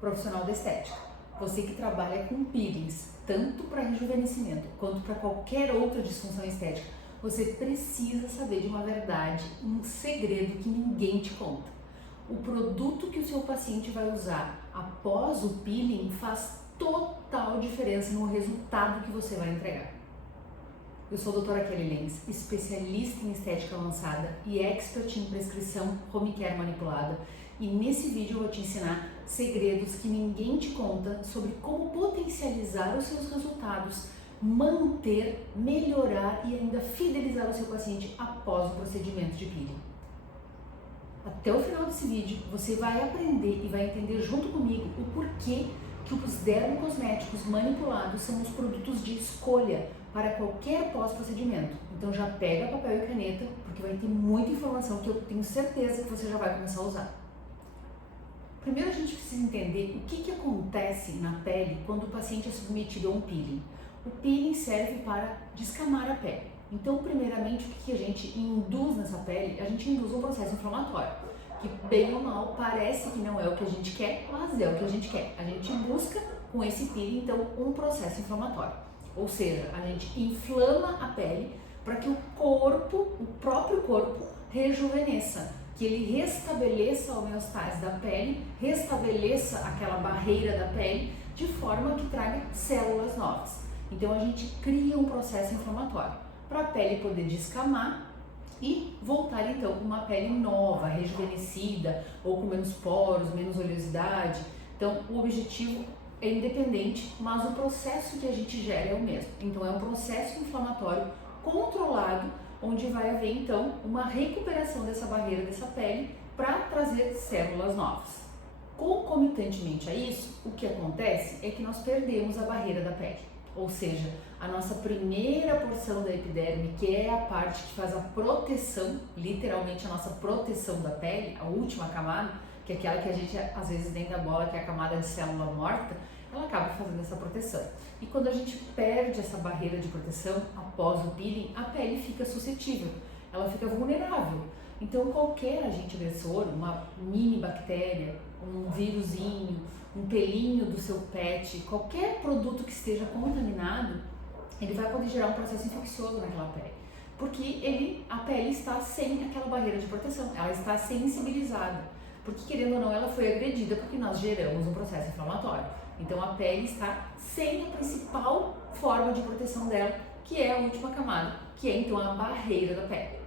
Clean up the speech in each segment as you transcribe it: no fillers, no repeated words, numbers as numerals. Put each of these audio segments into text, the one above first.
profissional da estética, você que trabalha com peelings, tanto para rejuvenescimento quanto para qualquer outra disfunção estética, você precisa saber de uma verdade, um segredo que ninguém te conta. O produto que o seu paciente vai usar após o peeling faz total diferença no resultado que você vai entregar. Eu sou a doutora Kelly Lenz, especialista em estética avançada e expert em prescrição home care manipulada, e nesse vídeo eu vou te ensinar segredos que ninguém te conta sobre como potencializar os seus resultados, manter, melhorar e ainda fidelizar o seu paciente após o procedimento de peeling. Até o final desse vídeo você vai aprender e vai entender junto comigo o porquê que os dermocosméticos manipulados são os produtos de escolha para qualquer pós-procedimento. Então já pega papel e caneta, porque vai ter muita informação que eu tenho certeza que você já vai começar a usar. Primeiro a gente precisa entender o que acontece na pele quando o paciente é submetido a um peeling. O peeling serve para descamar a pele. Então, primeiramente, o que a gente induz nessa pele? A gente induz um processo inflamatório, que bem ou mal parece que não é o que a gente quer, mas é o que a gente quer. A gente busca com esse peeling, então, um processo inflamatório. Ou seja, a gente inflama a pele para que o próprio corpo, rejuvenesça, que ele restabeleça a homeostase da pele, restabeleça aquela barreira da pele, de forma que traga células novas. Então, a gente cria um processo inflamatório para a pele poder descamar e voltar então com uma pele nova, rejuvenescida ou com menos poros, menos oleosidade. Então o objetivo é independente, mas o processo que a gente gera é o mesmo. Então é um processo inflamatório controlado, onde vai haver então uma recuperação dessa barreira dessa pele para trazer células novas. Concomitantemente a isso, o que acontece é que nós perdemos a barreira da pele. Ou seja, a nossa primeira porção da epiderme, que é a parte que faz a proteção, literalmente a nossa proteção da pele, a última camada, que é aquela que a gente às vezes nem dá bola, que é a camada de célula morta, ela acaba fazendo essa proteção. E quando a gente perde essa barreira de proteção após o peeling, a pele fica suscetível, ela fica vulnerável. Então qualquer agente agressor, uma mini bactéria, um vírusinho, um pelinho do seu pet, qualquer produto que esteja contaminado, ele vai poder gerar um processo infeccioso naquela pele, porque a pele está sem aquela barreira de proteção, ela está sensibilizada, porque querendo ou não ela foi agredida porque nós geramos um processo inflamatório. Então a pele está sem a principal forma de proteção dela, que é a última camada, que é então a barreira da pele.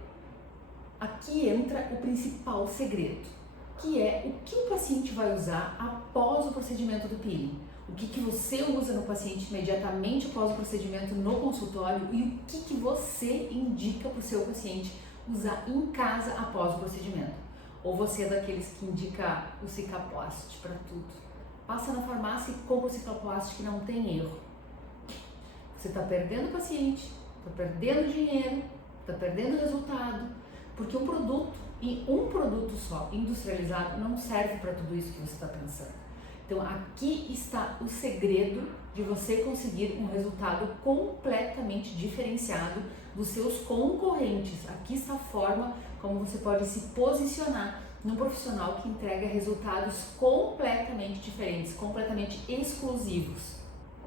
Aqui entra o principal segredo, que é o que o paciente vai usar após o procedimento do peeling. O que você usa no paciente imediatamente após o procedimento no consultório e o que você indica para o seu paciente usar em casa após o procedimento. Ou você é daqueles que indica o Cicaplast para tudo. Passa na farmácia e compra o Cicaplast que não tem erro. Você está perdendo o paciente, está perdendo dinheiro, está perdendo resultado, porque um produto só, industrializado, não serve para tudo isso que você está pensando. Então aqui está o segredo de você conseguir um resultado completamente diferenciado dos seus concorrentes. Aqui está a forma como você pode se posicionar num profissional que entrega resultados completamente diferentes, completamente exclusivos.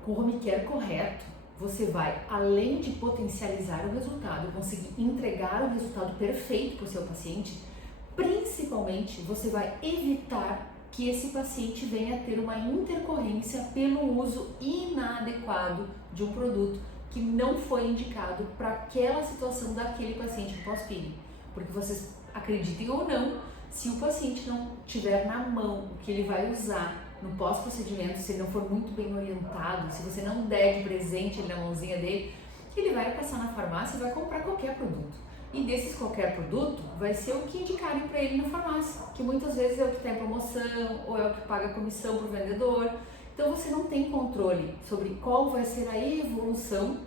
Com o home care correto, você vai, além de potencializar o resultado, conseguir entregar o resultado perfeito para o seu paciente, principalmente você vai evitar que esse paciente venha a ter uma intercorrência pelo uso inadequado de um produto que não foi indicado para aquela situação daquele paciente pós-peeling. Porque vocês acreditem ou não, se o paciente não tiver na mão o que ele vai usar no pós-procedimento, se ele não for muito bem orientado, se você não der de presente ele na mãozinha dele, ele vai passar na farmácia e vai comprar qualquer produto. E desses qualquer produto, vai ser o que indicarem para ele na farmácia, que muitas vezes é o que está em promoção ou é o que paga comissão para o vendedor. Então você não tem controle sobre qual vai ser a evolução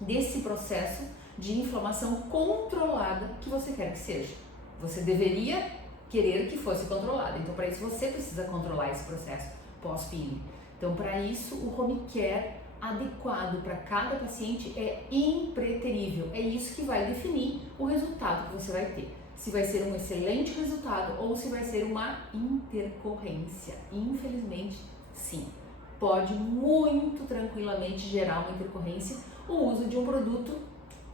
desse processo de inflamação controlada que você quer que seja. Você deveria querer que fosse controlada, então para isso você precisa controlar esse processo pós-peeling. Então para isso o home care adequado para cada paciente é impreterível. É isso que vai definir o resultado que você vai ter. Se vai ser um excelente resultado ou se vai ser uma intercorrência. Infelizmente, Sim, pode muito tranquilamente gerar uma intercorrência o uso de um produto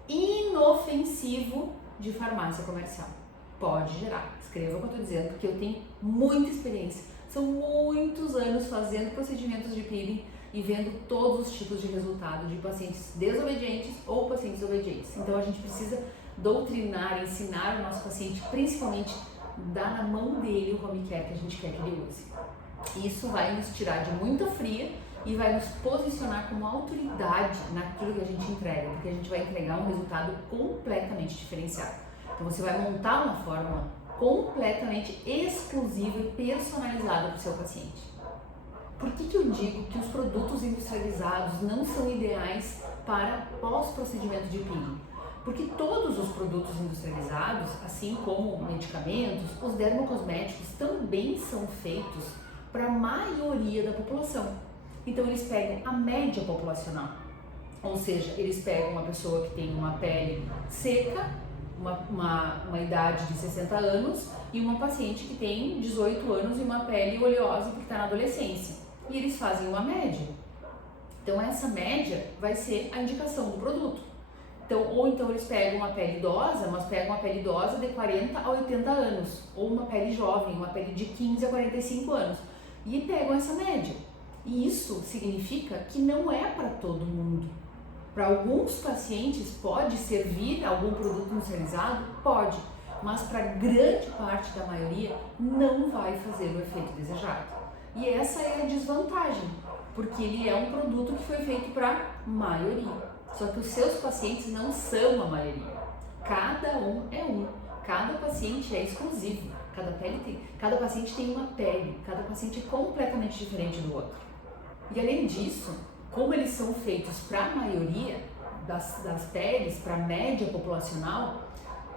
inofensivo de farmácia comercial. Pode gerar. Escreva o que eu estou dizendo, porque eu tenho muita experiência. São muitos anos fazendo procedimentos de peeling e vendo todos os tipos de resultado de pacientes desobedientes ou pacientes obedientes. Então a gente precisa doutrinar, ensinar o nosso paciente, principalmente dar na mão dele o home care que a gente quer que ele use. Isso vai nos tirar de muita fria e vai nos posicionar como autoridade naquilo que a gente entrega, porque a gente vai entregar um resultado completamente diferenciado. Então você vai montar uma fórmula completamente exclusiva e personalizada para o seu paciente. Por que eu digo que os produtos industrializados não são ideais para pós-procedimento de peeling? Porque todos os produtos industrializados, assim como medicamentos, os dermocosméticos também são feitos para a maioria da população. Então eles pegam a média populacional, ou seja, eles pegam uma pessoa que tem uma pele seca, uma idade de 60 anos e uma paciente que tem 18 anos e uma pele oleosa porque está na adolescência. E eles fazem uma média. Então essa média vai ser a indicação do produto. Então, ou então eles pegam uma pele idosa, mas pegam uma pele idosa de 40 a 80 anos, ou uma pele jovem, uma pele de 15 a 45 anos, e pegam essa média. E isso significa que não é para todo mundo. Para alguns pacientes pode servir algum produto industrializado? Pode, mas para grande parte da maioria não vai fazer o efeito desejado. E essa é a desvantagem, porque ele é um produto que foi feito para a maioria. Só que os seus pacientes não são a maioria. Cada um é um. Cada paciente é exclusivo. Cada paciente tem uma pele. Cada paciente é completamente diferente do outro. E além disso, como eles são feitos para a maioria das peles, para a média populacional,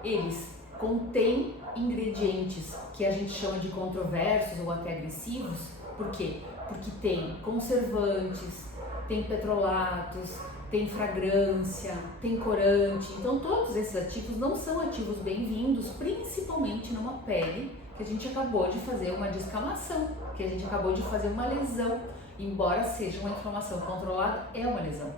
eles contêm ingredientes que a gente chama de controversos ou até agressivos. Por quê? Porque tem conservantes, tem petrolatos, tem fragrância, tem corante. Então todos esses ativos não são ativos bem-vindos, principalmente numa pele que a gente acabou de fazer uma descamação, que a gente acabou de fazer uma lesão. Embora seja uma inflamação controlada, é uma lesão.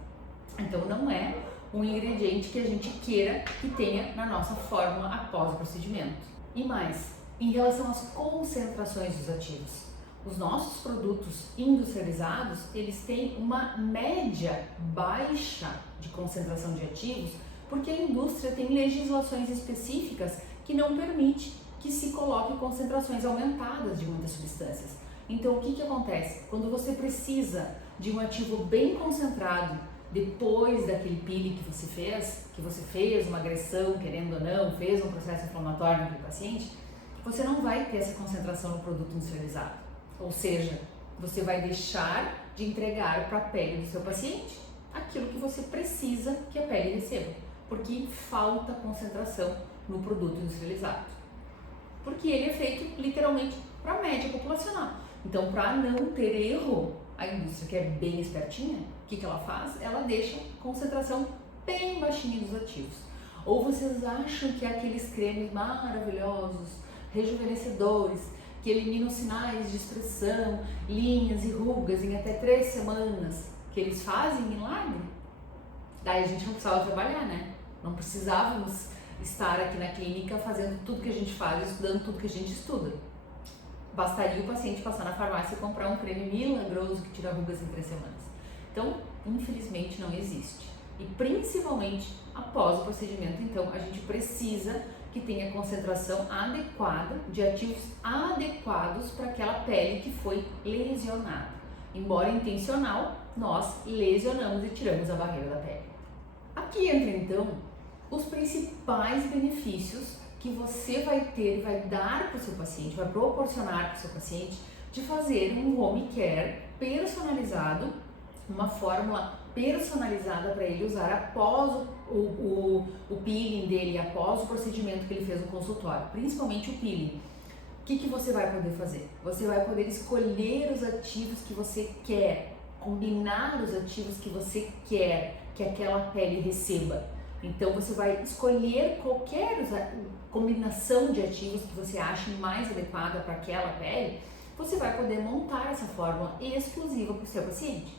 Então não é um ingrediente que a gente queira que tenha na nossa fórmula após o procedimento. E mais, em relação às concentrações dos ativos. Os nossos produtos industrializados, eles têm uma média baixa de concentração de ativos, porque a indústria tem legislações específicas que não permite que se coloque concentrações aumentadas de muitas substâncias. Então o que acontece? Quando você precisa de um ativo bem concentrado, depois daquele peeling que você fez uma agressão, querendo ou não, fez um processo inflamatório naquele paciente, você não vai ter essa concentração no produto industrializado. Ou seja, você vai deixar de entregar para a pele do seu paciente aquilo que você precisa que a pele receba, porque falta concentração no produto industrializado. Porque ele é feito literalmente para a média populacional. Então, para não ter erro, a indústria, que é bem espertinha, o que ela faz? Ela deixa concentração bem baixinha dos ativos. Ou vocês acham que aqueles cremes maravilhosos, rejuvenescedores, que eliminam sinais de expressão, linhas e rugas em até 3 semanas, que eles fazem milagre? Daí a gente não precisava trabalhar, né? Não precisávamos estar aqui na clínica fazendo tudo que a gente faz, estudando tudo que a gente estuda. Bastaria o paciente passar na farmácia e comprar um creme milagroso que tira rugas em 3 semanas. Então, infelizmente, não existe. E principalmente após o procedimento, então, a gente precisa que tenha concentração adequada de ativos adequados para aquela pele que foi lesionada. Embora intencional, nós lesionamos e tiramos a barreira da pele. Aqui entra, então, os principais benefícios que você vai ter, vai dar para o seu paciente, vai proporcionar para o seu paciente de fazer um home care personalizado, uma fórmula personalizada para ele usar após o peeling dele, após o procedimento que ele fez no consultório, principalmente o peeling. O que você vai poder fazer? Você vai poder escolher os ativos que você quer, combinar os ativos que você quer que aquela pele receba. Então você vai escolher qualquer combinação de ativos que você ache mais adequada para aquela pele, você vai poder montar essa fórmula exclusiva para o seu paciente.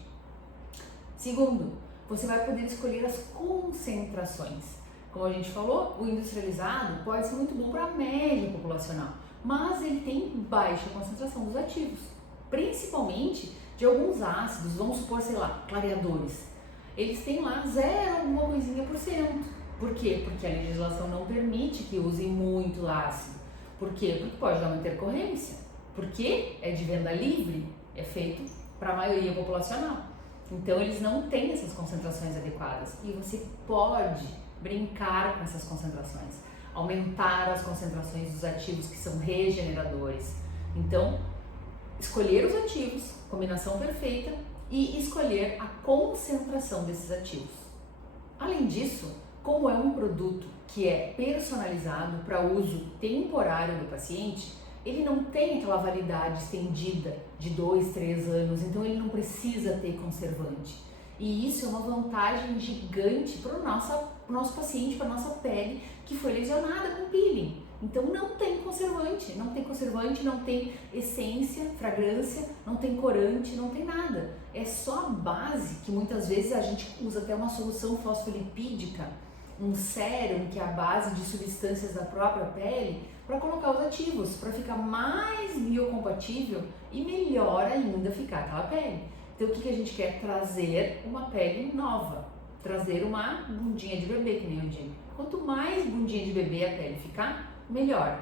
Segundo, você vai poder escolher as concentrações. Como a gente falou, o industrializado pode ser muito bom para a média populacional, mas ele tem baixa concentração dos ativos, principalmente de alguns ácidos, vamos supor, sei lá, clareadores. Eles têm lá 0 alguma coisinha por cento. Por quê? Porque a legislação não permite que usem muito ácido. Por quê? Porque pode dar uma intercorrência. Porque é de venda livre, é feito para a maioria populacional. Então eles não têm essas concentrações adequadas e você pode brincar com essas concentrações, aumentar as concentrações dos ativos que são regeneradores. Então, escolher os ativos, combinação perfeita, e escolher a concentração desses ativos. Além disso, como é um produto que é personalizado para uso temporário do paciente, ele não tem aquela validade estendida de 2, 3 anos, então ele não precisa ter conservante. E isso é uma vantagem gigante para o nosso paciente, para a nossa pele que foi lesionada com peeling. Então não tem conservante, não tem essência, fragrância, não tem corante, não tem nada. É só a base, que muitas vezes a gente usa até uma solução fosfolipídica, um sérum que é a base de substâncias da própria pele, para colocar os ativos, para ficar mais biocompatível e melhor ainda ficar aquela pele. Então o que a gente quer? Trazer uma pele nova, trazer uma bundinha de bebê, que nem eu digo. Quanto mais bundinha de bebê a pele ficar, melhor.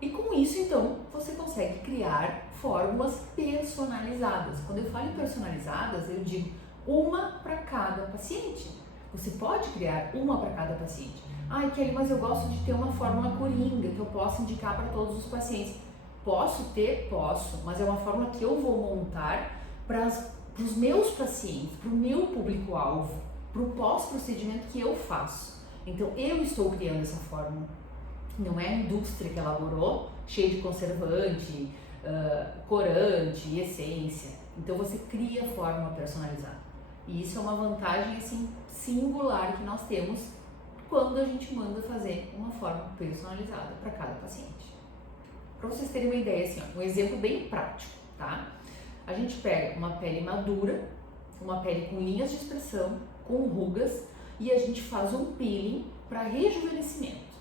E com isso, então, você consegue criar fórmulas personalizadas. Quando eu falo em personalizadas, eu digo uma para cada paciente. Você pode criar uma para cada paciente. Ai, Kelly, mas eu gosto de ter uma fórmula coringa que eu possa indicar para todos os pacientes. Posso ter? Posso, mas é uma fórmula que eu vou montar para os meus pacientes, para o meu público-alvo, para o pós-procedimento que eu faço. Então, eu estou criando essa fórmula. Não é a indústria que elaborou, cheia de conservante, corante e essência. Então, você cria a fórmula personalizada. E isso é uma vantagem assim, singular que nós temos quando a gente manda fazer uma fórmula personalizada para cada paciente. Para vocês terem uma ideia, assim, ó, um exemplo bem prático, tá? A gente pega uma pele madura, uma pele com linhas de expressão, com rugas, e a gente faz um peeling para rejuvenescimento.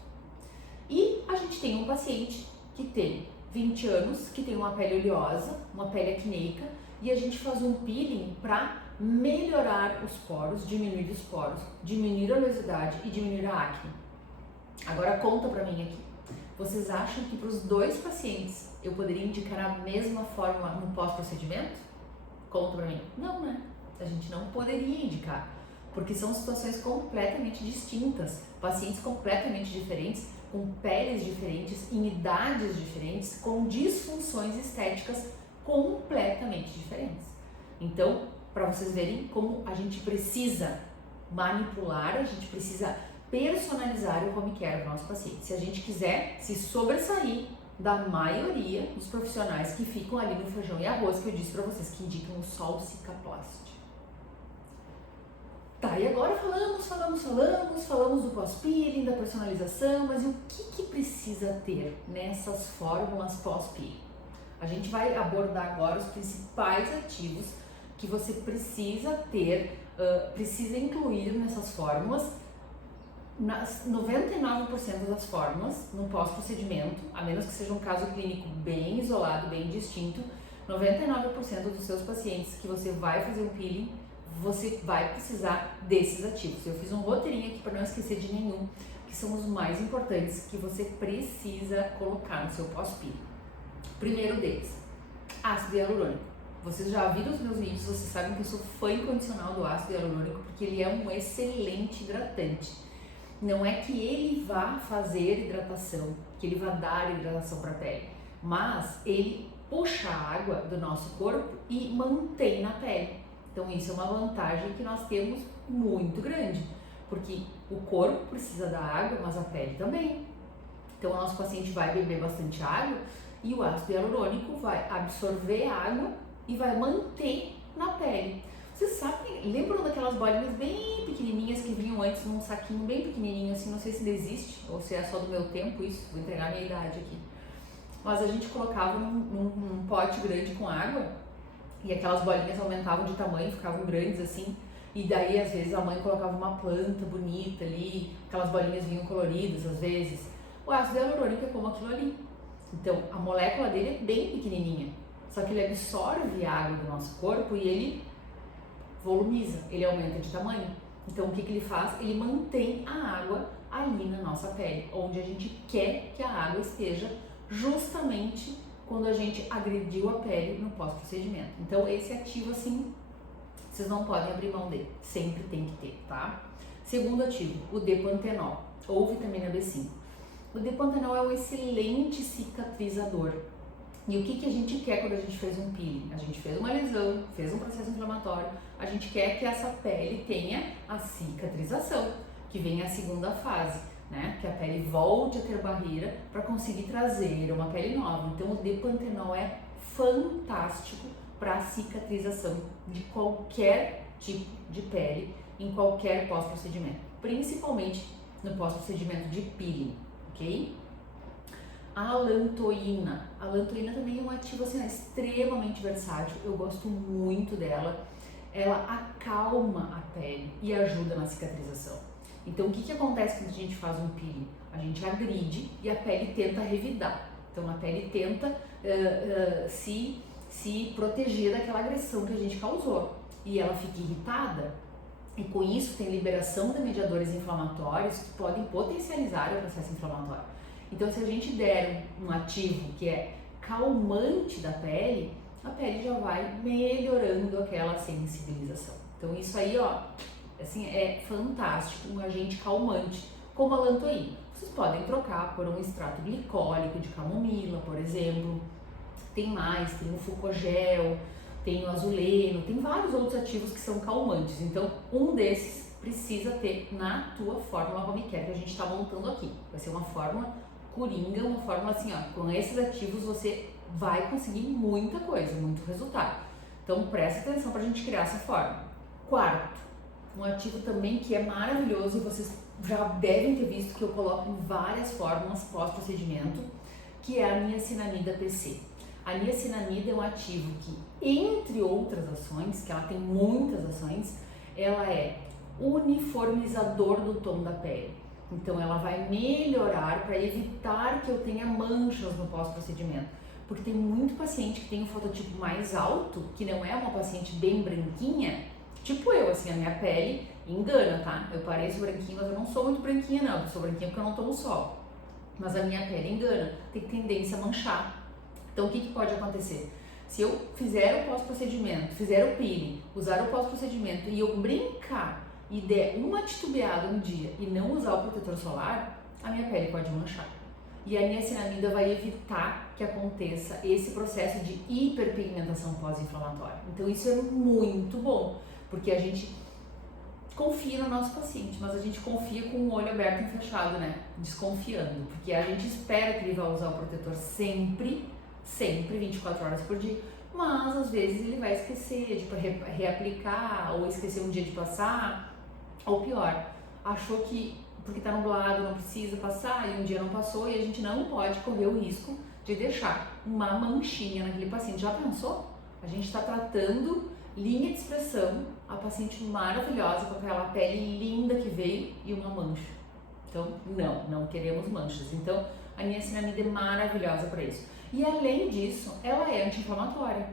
E a gente tem um paciente que tem 20 anos, que tem uma pele oleosa, uma pele acneica, e a gente faz um peeling para melhorar os poros, diminuir os poros, diminuir a oleosidade e diminuir a acne. Agora conta pra mim aqui, vocês acham que para os dois pacientes eu poderia indicar a mesma fórmula no pós-procedimento? Conta pra mim. Não, né? A gente não poderia indicar, porque são situações completamente distintas, pacientes completamente diferentes, com peles diferentes, em idades diferentes, com disfunções estéticas completamente diferentes. Então, para vocês verem como a gente precisa manipular, a gente precisa personalizar o home care do nosso paciente. Se a gente quiser se sobressair da maioria dos profissionais que ficam ali no feijão e arroz, que eu disse para vocês, que indicam o sol cicaplast. Tá, e agora falamos do pós-peeling, da personalização, mas e o que precisa ter nessas fórmulas pós-peeling? A gente vai abordar agora os principais ativos que você precisa ter, precisa incluir nessas fórmulas. Nas 99% das fórmulas, no pós-procedimento, a menos que seja um caso clínico bem isolado, bem distinto, 99% dos seus pacientes que você vai fazer um peeling, você vai precisar desses ativos. Eu fiz um roteirinho aqui para não esquecer de nenhum, que são os mais importantes que você precisa colocar no seu pós-peeling. Primeiro deles, ácido hialurônico. Vocês já viram os meus vídeos, vocês sabem que eu sou fã incondicional do ácido hialurônico, porque ele é um excelente hidratante. Não é que ele vá fazer hidratação, que ele vá dar hidratação para a pele, mas ele puxa a água do nosso corpo e mantém na pele. Então isso é uma vantagem que nós temos muito grande, porque o corpo precisa da água, mas a pele também. Então o nosso paciente vai beber bastante água e o ácido hialurônico vai absorver a água e vai manter na pele. Vocês sabem, lembram daquelas bolinhas bem pequenininhas que vinham antes num saquinho bem pequenininho assim, não sei se ainda existe ou se é só do meu tempo isso, vou entregar a minha idade aqui. mas a gente colocava num pote grande com água e aquelas bolinhas aumentavam de tamanho, ficavam grandes assim, e daí às vezes a mãe colocava uma planta bonita ali, aquelas bolinhas vinham coloridas às vezes. O ácido hialurônico é como aquilo ali. Então a molécula dele é bem pequenininha, só que ele absorve a água do nosso corpo e ele volumiza, ele aumenta de tamanho. Então o que ele faz? Ele mantém a água ali na nossa pele, onde a gente quer que a água esteja justamente quando a gente agrediu a pele no pós-procedimento. Então esse ativo assim, vocês não podem abrir mão dele, sempre tem que ter, tá? Segundo ativo, o D-pantenol ou vitamina B5. O D-pantenol é um excelente cicatrizador. E o que a gente quer quando a gente fez um peeling? A gente fez uma lesão, fez um processo inflamatório, a gente quer que essa pele tenha a cicatrização, que venha a segunda fase, né? Que a pele volte a ter barreira para conseguir trazer uma pele nova. Então o D-pantenol é fantástico para a cicatrização de qualquer tipo de pele em qualquer pós-procedimento, principalmente no pós-procedimento de peeling, ok? A alantoína. A alantoína também é um ativo assim, extremamente versátil, eu gosto muito dela. Ela acalma a pele e ajuda na cicatrização. Então o que acontece quando a gente faz um peeling? A gente agride e a pele tenta revidar. Então a pele tenta se proteger daquela agressão que a gente causou. E ela fica irritada e com isso tem liberação de mediadores inflamatórios que podem potencializar o processo inflamatório. Então se a gente der um ativo que é calmante da pele, a pele já vai melhorando aquela sensibilização. Então isso aí, ó, assim, é fantástico, um agente calmante, como a alantoína. Vocês podem trocar por um extrato glicólico de camomila, por exemplo. Tem mais, tem o fucogel, tem o azuleno, tem vários outros ativos que são calmantes. Então, um desses precisa ter na tua fórmula home care que a gente está montando aqui. Vai ser uma fórmula coringa, uma fórmula assim, ó, com esses ativos você vai conseguir muita coisa, muito resultado. Então, presta atenção para a gente criar essa fórmula. Quarto, um ativo também que é maravilhoso e vocês já devem ter visto que eu coloco em várias fórmulas pós-procedimento, que é a niacinamida PC. A niacinamida é um ativo que, entre outras ações, que ela tem muitas ações, ela é uniformizador do tom da pele. Então ela vai melhorar para evitar que eu tenha manchas no pós-procedimento. Porque tem muito paciente que tem um fototipo mais alto, que não é uma paciente bem branquinha, tipo eu, assim, a minha pele engana, tá? Eu pareço branquinha, mas eu não sou muito branquinha não, eu sou branquinha porque eu não tomo sol. Mas a minha pele engana, tem tendência a manchar. Então o que pode acontecer? Se eu fizer o pós-procedimento, fizer o peeling, usar o pós-procedimento e eu brincar e der uma titubeada um dia e não usar o protetor solar, a minha pele pode manchar. E a niacinamida vai evitar que aconteça esse processo de hiperpigmentação pós-inflamatória. Então isso é muito bom, porque a gente confia no nosso paciente, mas a gente confia com o olho aberto e fechado, né? Desconfiando, porque a gente espera que ele vai usar o protetor sempre, 24 horas por dia, mas às vezes ele vai esquecer de reaplicar, ou esquecer um dia de passar, ou pior, achou que porque tá nublado não precisa passar e um dia não passou e a gente não pode correr o risco de deixar uma manchinha naquele paciente. Já pensou? A gente está tratando linha de expressão, a paciente maravilhosa com aquela pele linda que veio e uma mancha. Então, não queremos manchas. Então, a niacinamida é maravilhosa para isso. E além disso, ela é anti-inflamatória.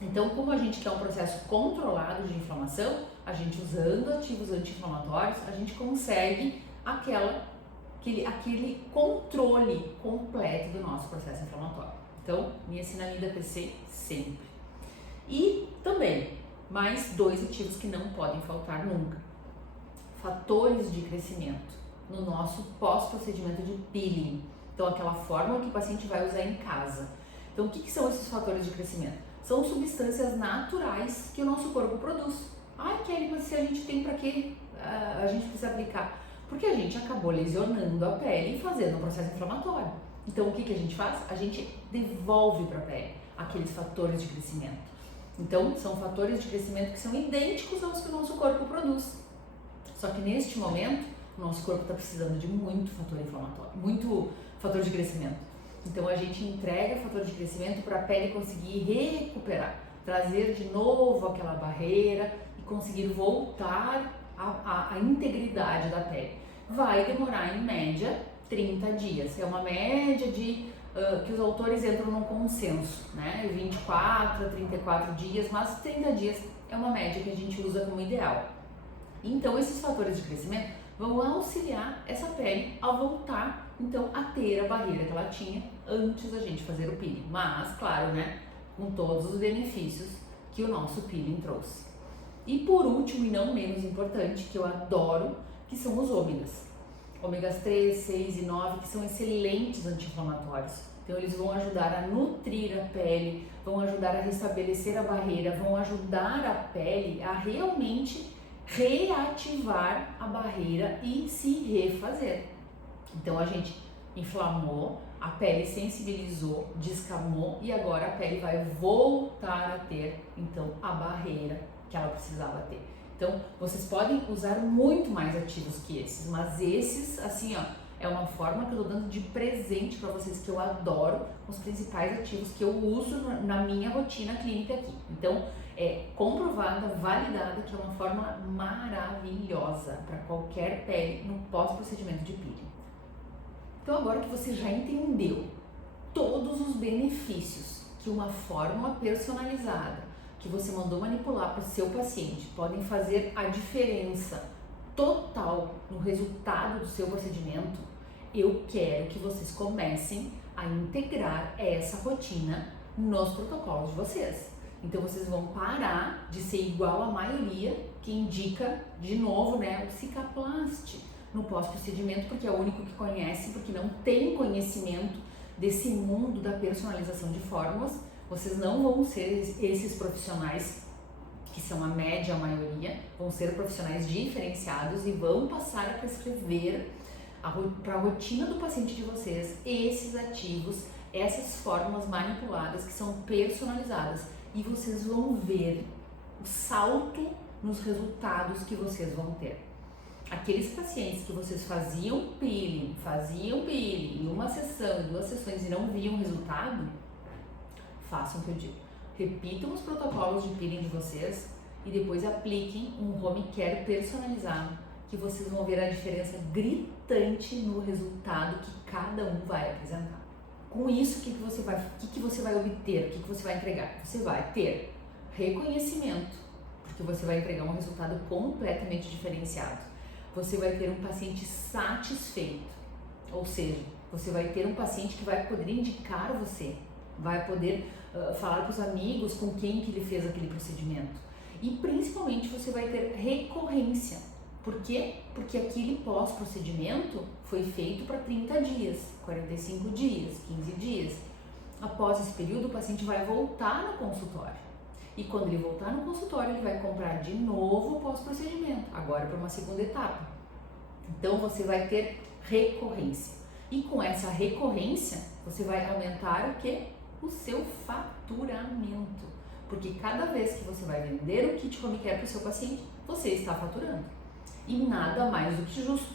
Então, como a gente tem um processo controlado de inflamação, a gente usando ativos anti-inflamatórios, a gente consegue aquele controle completo do nosso processo inflamatório. Então, niacinamida PC sempre. E também, mais 2 ativos que não podem faltar nunca. Fatores de crescimento no nosso pós-procedimento de peeling. Então, aquela fórmula que o paciente vai usar em casa. Então, o que são esses fatores de crescimento? São substâncias naturais que o nosso corpo produz. Ai, Kelly, mas se a gente tem para que a gente precisa aplicar? Porque a gente acabou lesionando a pele e fazendo um processo inflamatório. Então, o que a gente faz? A gente devolve para a pele aqueles fatores de crescimento. Então, são fatores de crescimento que são idênticos aos que o nosso corpo produz. Só que neste momento, o nosso corpo está precisando de muito fator inflamatório, muito fator de crescimento. Então a gente entrega fator de crescimento para a pele conseguir recuperar, trazer de novo aquela barreira e conseguir voltar à integridade da pele. Vai demorar em média 30 dias, é uma média de que os autores entram num consenso, né? 24 a 34 dias, mas 30 dias é uma média que a gente usa como ideal. Então esses fatores de crescimento vão auxiliar essa pele a voltar então a ter a barreira que ela tinha antes da gente fazer o peeling, mas claro, né, com todos os benefícios que o nosso peeling trouxe. E por último e não menos importante, que eu adoro, que são os ômegas. Ômegas 3, 6 e 9, que são excelentes anti-inflamatórios. Então eles vão ajudar a nutrir a pele, vão ajudar a restabelecer a barreira, vão ajudar a pele a realmente reativar a barreira e se refazer. Então a gente inflamou, a pele sensibilizou, descamou e agora a pele vai voltar a ter então a barreira que ela precisava ter. Então vocês podem usar muito mais ativos que esses, mas esses assim ó, é uma forma que eu tô dando de presente para vocês que eu adoro, os principais ativos que eu uso na minha rotina clínica aqui. Então é comprovada, validada que é uma fórmula maravilhosa para qualquer pele no pós-procedimento de peeling. Então agora que você já entendeu todos os benefícios que uma fórmula personalizada que você mandou manipular para o seu paciente podem fazer a diferença total no resultado do seu procedimento, eu quero que vocês comecem a integrar essa rotina nos protocolos de vocês. Então vocês vão parar de ser igual à maioria que indica, de novo, né, o Cicaplast no pós-procedimento, porque é o único que conhece, porque não tem conhecimento desse mundo da personalização de fórmulas. Vocês não vão ser esses profissionais que são a média, a maioria, vão ser profissionais diferenciados e vão passar a prescrever para a rotina do paciente de vocês esses ativos, essas fórmulas manipuladas que são personalizadas, e vocês vão ver o salto nos resultados que vocês vão ter. Aqueles pacientes que vocês faziam peeling em uma sessão, 2 sessões e não viam resultado, façam o que eu digo. Repitam os protocolos de peeling de vocês e depois apliquem um home care personalizado, que vocês vão ver a diferença gritante no resultado que cada um vai apresentar. Com isso, o que você vai obter, o que você vai entregar? Você vai ter reconhecimento, porque você vai entregar um resultado completamente diferenciado. Você vai ter um paciente satisfeito, ou seja, você vai ter um paciente que vai poder indicar você, vai poder falar para os amigos com quem que ele fez aquele procedimento. E principalmente você vai ter recorrência. Por quê? Porque aquele pós-procedimento foi feito para 30 dias, 45 dias, 15 dias. Após esse período, o paciente vai voltar no consultório. E quando ele voltar no consultório, ele vai comprar de novo o pós-procedimento, agora para uma segunda etapa. Então você vai ter recorrência. E com essa recorrência, você vai aumentar o quê? O seu faturamento. Porque cada vez que você vai vender o kit home care para o seu paciente, você está faturando. E nada mais do que justo,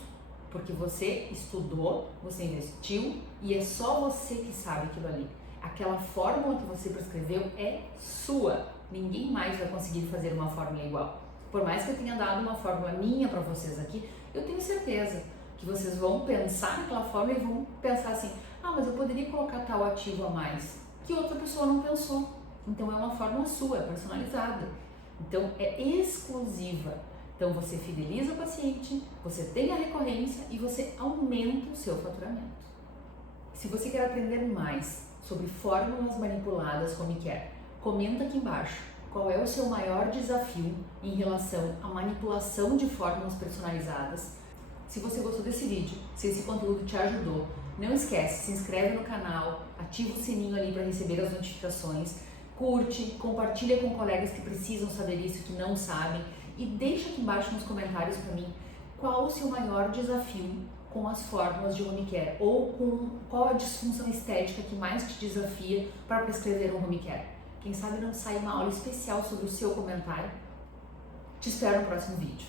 porque você estudou, você investiu e é só você que sabe aquilo ali. Aquela fórmula que você prescreveu é sua. Ninguém mais vai conseguir fazer uma fórmula igual. Por mais que eu tenha dado uma fórmula minha para vocês aqui, eu tenho certeza que vocês vão pensar naquela fórmula e vão pensar assim: ah, mas eu poderia colocar tal ativo a mais, que outra pessoa não pensou. Então é uma fórmula sua, é personalizada. Então é exclusiva. Então você fideliza o paciente, você tem a recorrência e você aumenta o seu faturamento. Se você quer aprender mais sobre fórmulas manipuladas home care, comenta aqui embaixo qual é o seu maior desafio em relação à manipulação de fórmulas personalizadas. Se você gostou desse vídeo, se esse conteúdo te ajudou, não esquece, se inscreve no canal, ativa o sininho ali para receber as notificações, curte, compartilha com colegas que precisam saber isso, que não sabem, e deixa aqui embaixo nos comentários para mim qual o seu maior desafio com as fórmulas de home care, ou com qual a disfunção estética que mais te desafia para prescrever um home care. Quem sabe não sai uma aula especial sobre o seu comentário. Te espero no próximo vídeo.